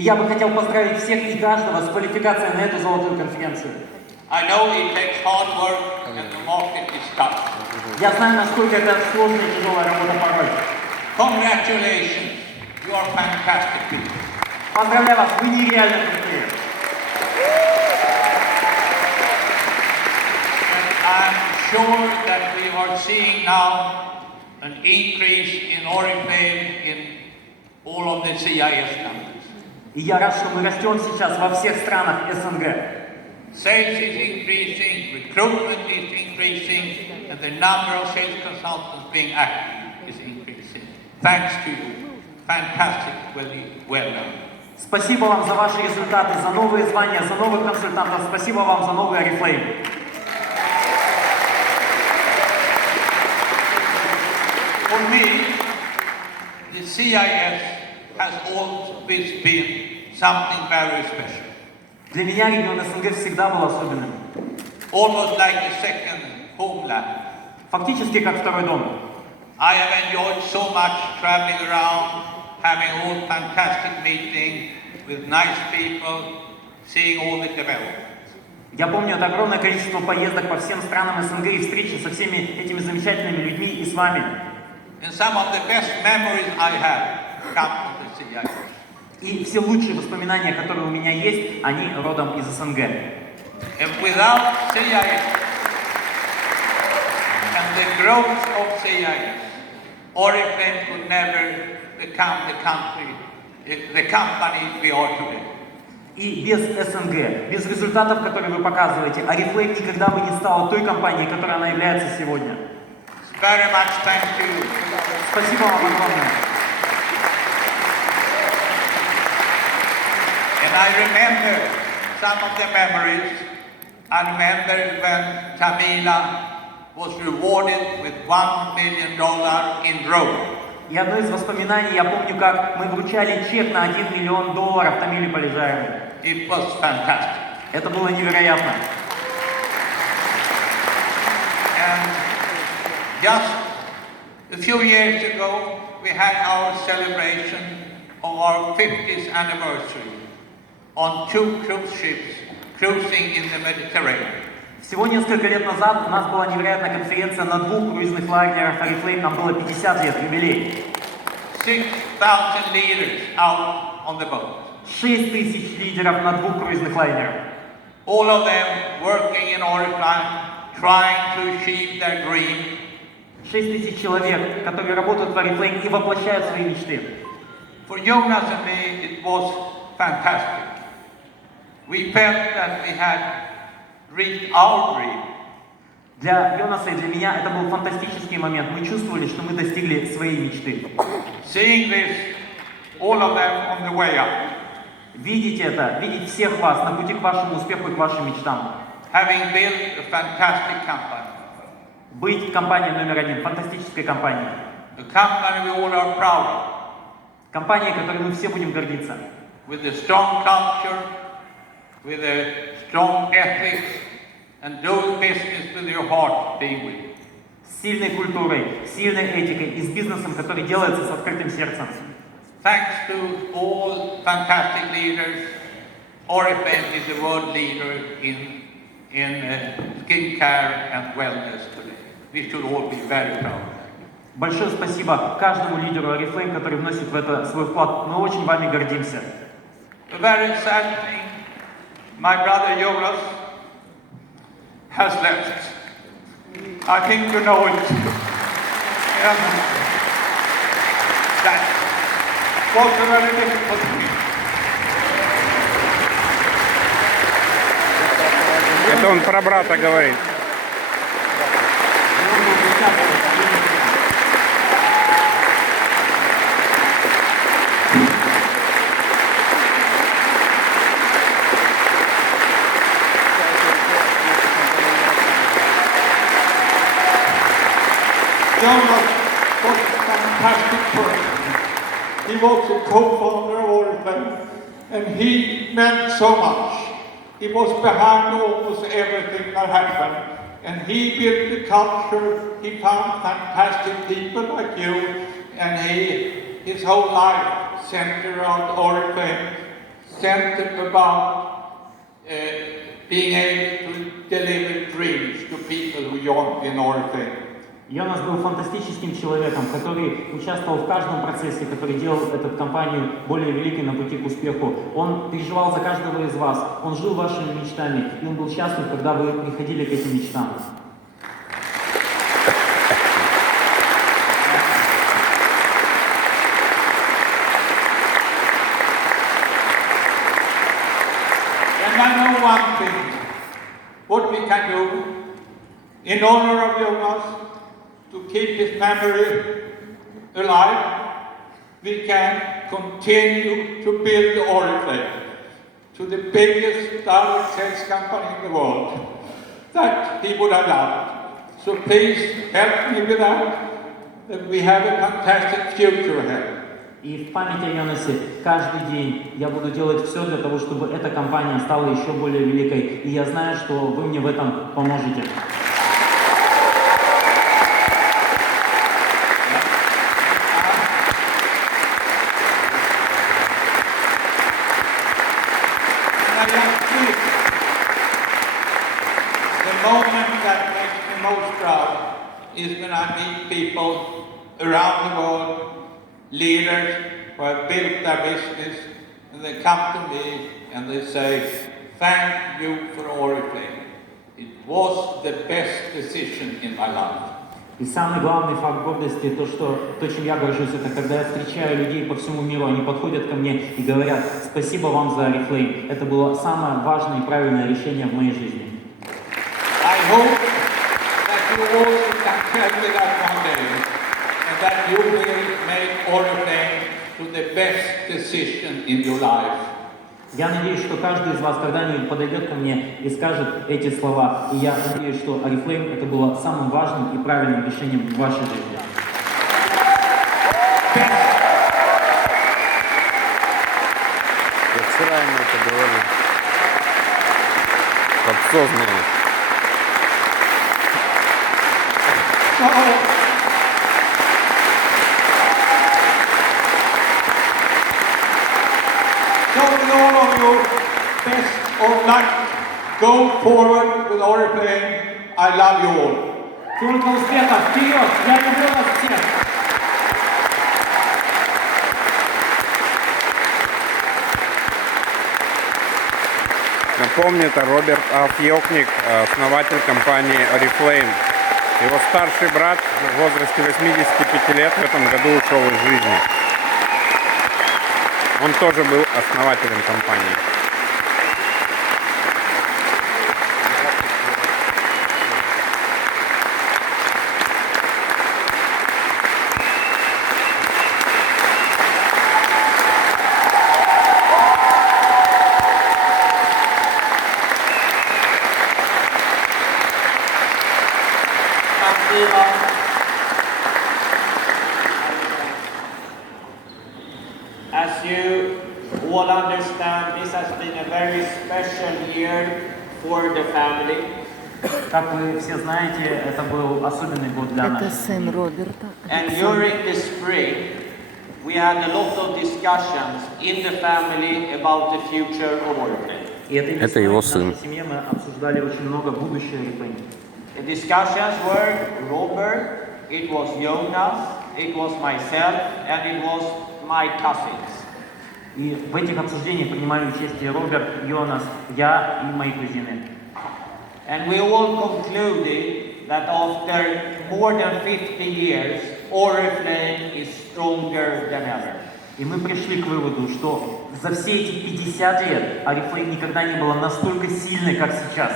И я бы хотел поздравить всех и каждого с квалификацией на эту золотую конференцию. I know it takes hard work and the market is tough. Я знаю, насколько это сложная и тяжелая работа порой. Congratulations, you are fantastic people. Поздравляю вас, вы нереально крутые. I'm sure that we are seeing now an increase in Oriflame in all of the CIS countries. И я рад, что мы растем сейчас во всех странах СНГ. Sales is increasing, recruitment is increasing, and the number of sales consultants being active is increasing. Thanks to you. Fantastic, well done. Спасибо вам за ваши результаты, за новые звания, за новых консультантов. Спасибо вам за новый Oriflame. For me, the CIS has always been something very special. Для меня регион СНГ всегда был особенным. Almost like a second homeland. Фактически как второй дом. I have enjoyed so much traveling around, having all fantastic meetings with nice people, seeing all the development. Я помню это огромное количество поездок по всем странам СНГ и встречи со всеми этими замечательными людьми и с вами. And some of the best memories I have come from the CIS. И все лучшие воспоминания, которые у меня есть, они родом из СНГ. And without CIS and the growth of CIS, Oriflame could never become the company we are today. И без СНГ, без результатов, которые вы показываете, Oriflame никогда бы не стала той компанией, которой она является сегодня. Very much thank you. Спасибо вам огромное. And I remember some of the memories. I remember when Tamila was rewarded with $1 million in Rome. И одно из воспоминаний, я помню, как мы вручали чек на $1 миллион Тамиле Полежаевой. It was fantastic. Это было невероятно. And just a few years ago, we had our celebration of our 50th anniversary on 2 cruise ships cruising in the Mediterranean. Всего несколько лет назад у нас была невероятная конференция на 2 круизных лайнерах Oriflame, нам было 50 лет, юбилей. 6,000 leaders out on the boat. 6000 лидеров на 2 круизных лайнерах. All of them working in Oriflame, trying to achieve their dream. 6000 человек, которые работают в Oriflame и воплощают свои мечты. For Jonas and me, it was fantastic. We felt that we had reached our dream. Для Йонаса и для меня это был фантастический момент. Мы чувствовали, что мы достигли своей мечты. Seeing this, all of them on the way up. Видеть это, видеть всех вас на пути к вашему успеху и к вашим мечтам. Having built a fantastic company. Быть компанией номер 1, фантастической компанией. A company we all are proud of. Компанией, которой мы все будем гордиться. With a strong culture, with a strong ethics, and doing business with your heart being with you. С сильной культурой, сильной этикой и с бизнесом, который делается с открытым сердцем. Thanks to all fantastic leaders, Oriflame is the world leader in skincare and wellness today. We should all be very proud. Большое спасибо каждому лидеру Oriflame, который вносит в это свой вклад. Мы очень вами гордимся. A very sad thing, my brother Jonas has left. I think you know it. That was a very difficult thing. Это он про брата говорит. Jonas was a fantastic person. He was a co-founder of Oriflame, and he meant so much. He was behind almost everything that happened, and he built the culture. He found fantastic people like you, and his whole life centered around Oriflame. centered about being able to deliver dreams to people who join in Oriflame. Йонас был фантастическим человеком, который участвовал в каждом процессе, который делал эту компанию более великой на пути к успеху. Он переживал за каждого из вас, он жил вашими мечтами, и он был счастлив, когда вы приходили к этим мечтам. And I know one thing, what we can do in honor of Jonas, to keep his memory alive, we can continue to build Oriflame to the biggest direct sales company in the world that he would have loved. So please help me with that we have a fantastic future ahead. И в память о Йонасе каждый день я буду делать все для того, чтобы эта компания стала еще более великой. И я знаю, что вы мне в этом поможете. Is when I meet people around the world, leaders who have built their business, and they come to me and they say, thank you for Oriflame. It was the best decision in my life. И самый главный факт гордости, то, чем я горжусь, это когда я встречаю людей по всему миру, они подходят ко мне и говорят, спасибо вам за Oriflame. Это было самое важное и правильное решение в моей жизни. I hope that you also can tell me that one day, and that you will make Oriflame to the best decision in your life. Я надеюсь, что каждый из вас когда-нибудь подойдет ко мне и скажет эти слова. И я надеюсь, что Oriflame это было самым важным и правильным решением в вашей жизни. Я вчера ему это говорил. Подсознанно. All of you, best of luck. Go forward with Oriflame. I love you all. Только успехов! Вперед! Я люблю вас всех! Напомню, это Роберт Аф Йокник, основатель компании Oriflame. Его старший брат в возрасте 85 лет в этом году ушел из жизни. Он тоже был основателем компании. As you all understand, this has been a very special year for the family. Как вы все знаете, это был особенный год для нас. Это сын Роберта. And during the spring, we had a lot of discussions in the family about the future of Oriflame. И этой Это весной его в сын. нашей семье мы обсуждали очень много будущего Oriflame. The discussions were Robert, it was Jonas, it was myself, and it was my cousins. И в этих обсуждениях принимали участие Роберт, Йонас, я и мои кузины. And we all concluded that after more than 50 years, Oriflame is stronger than ever. И мы пришли к выводу, что за все эти 50 лет Oriflame никогда не была настолько сильной, как сейчас.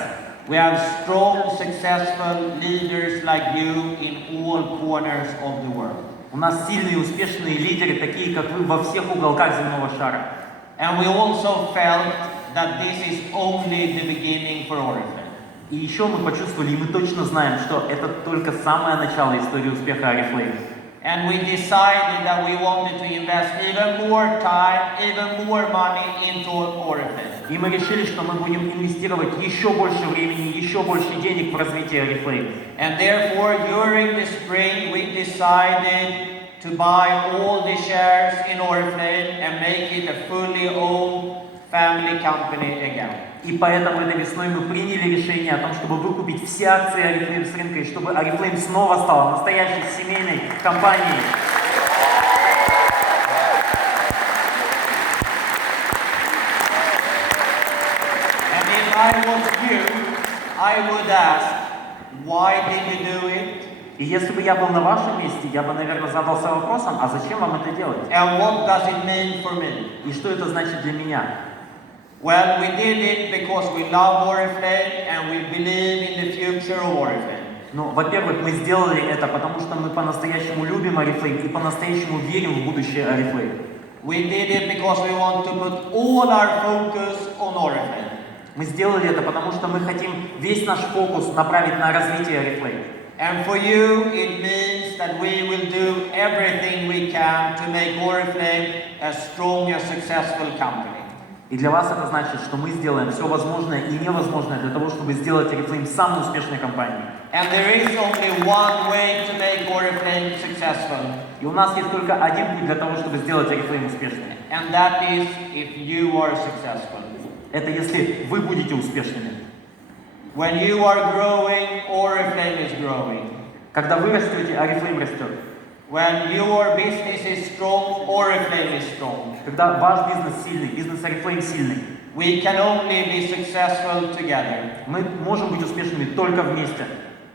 We have strong, successful leaders like you in all corners of the world. У нас сильные и успешные лидеры, такие как вы, во всех уголках земного шара. And we also felt that this is only the beginning for Oriflame. И еще мы почувствовали, и мы точно знаем, что это только самое начало истории успеха Oriflame. And we decided that we wanted to invest even more time, even more money into Oriflame. И мы решили, что мы будем инвестировать еще больше времени, еще больше денег в развитие Oriflame. And therefore, during the spring, we decided to buy all the shares in Oriflame and make it a fully owned family company again. И поэтому этой весной мы приняли решение о том, чтобы выкупить все акции Oriflame с рынка, и чтобы Oriflame снова стала настоящей семейной компанией. And if I was you, I would ask, why did you do it? И если бы я был на вашем месте, я бы, наверное, задался вопросом, а зачем вам это делать? And what does it mean for me? И что это значит для меня? Well, we did it because we love Oriflame and we believe in the future of Oriflame. Ну, во-первых, мы сделали это, потому что мы по-настоящему любим Oriflame и по-настоящему верим в будущее Oriflame. We did it because we want to put all our focus on Oriflame. Мы сделали это, потому что мы хотим весь наш фокус направить на развитие Oriflame. And for you, it means that we will do everything we can to make Oriflame a strong and successful company. И для вас это значит, что мы сделаем все возможное и невозможное для того, чтобы сделать Oriflame самой успешной компанией. And there is only one way to make Oriflame successful. И у нас есть только один путь для того, чтобы сделать Oriflame успешной. And that is if you are successful. Это если вы будете успешными. When you are growing, Oriflame is growing. Когда вы растете, Oriflame растет. When your business is strong, Oriflame is strong. Когда ваш бизнес сильный, бизнес Oriflame сильный. We can only be successful together. Мы можем быть успешными только вместе.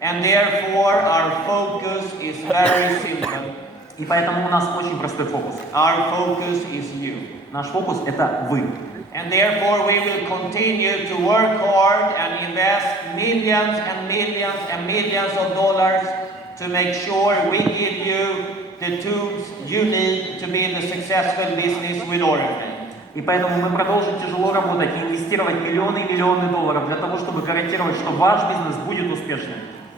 And therefore, our focus is very simple. И поэтому у нас очень простой фокус. Our focus is you. Наш фокус – это вы. And therefore, we will continue to work hard and invest millions and millions and millions of dollars to make sure we give you the tools you need to build a successful business with Oriflame. И поэтому мы продолжим тяжело работать и инвестировать миллионы и миллионы долларов для того, чтобы гарантировать, что ваш бизнес будет успешным.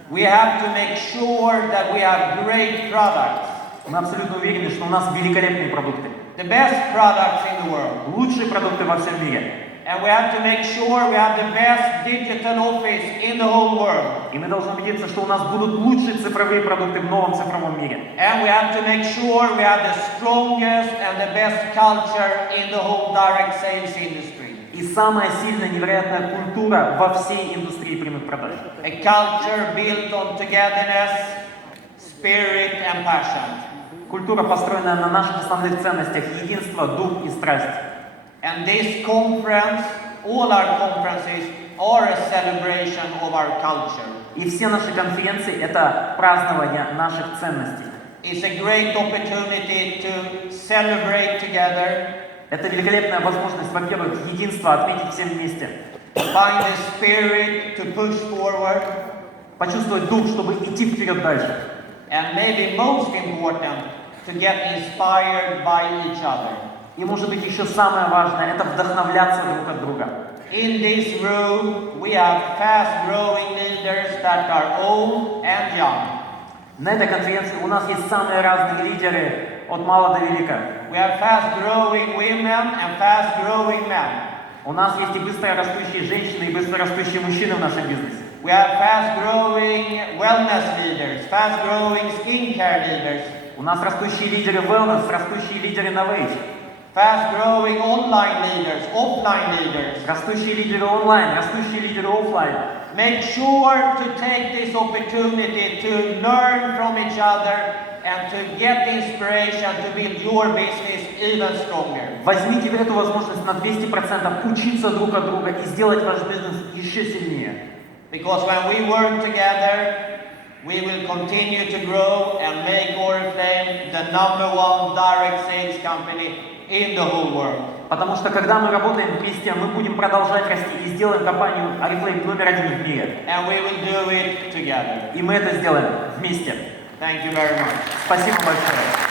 We have to make sure that we have great products. Мы абсолютно уверены, что у нас великолепные продукты. The best products in the world. Лучшие продукты во всем мире. And we have to make sure we have the best digital office in the whole world. И мы должны убедиться, что у нас будут лучшие цифровые продукты в новом цифровом мире. And we have to make sure we have the strongest and the best culture in the whole direct sales industry. И самая сильная, невероятная культура во всей индустрии прямых продаж. A culture built on togetherness, spirit and passion. Культура, построенная на наших основных ценностях: единство, дух и страсть. And this conference, all our conferences, are a celebration of our culture. И все наши конференции – это празднование наших ценностей. It's a great opportunity to celebrate together. Это великолепная возможность, во-первых, единство отметить всем вместе. Find the spirit to push forward. Почувствовать дух, чтобы идти вперед дальше. And maybe most important, to get inspired by each other. И, может быть, еще самое важное – это вдохновляться друг от друга. In this room, we have fast-growing leaders that are old and young. На этой конференции у нас есть самые разные лидеры, от мала до велика. We have fast-growing women and fast-growing men. У нас есть и быстро растущие женщины, и быстро растущие мужчины в нашем бизнесе. We have fast-growing wellness leaders, fast-growing skincare leaders. У нас растущие лидеры wellness, растущие лидеры innovation. Fast-growing online leaders, offline leaders. Растущие лидеры онлайн, растущие лидеры офлайн. Make sure to take this opportunity to learn from each other and to get inspiration to build your business even stronger. Возьмите эту возможность на 200% учиться друг от друга и сделать ваш бизнес еще сильнее. Because when we work together, we will continue to grow and make Oriflame the #1 direct sales company in the whole world. Потому что когда мы работаем вместе, мы будем продолжать расти и сделаем компанию Oriflame #1 в мире. And we will do it together. И мы это сделаем вместе. Thank you very much. Спасибо большое.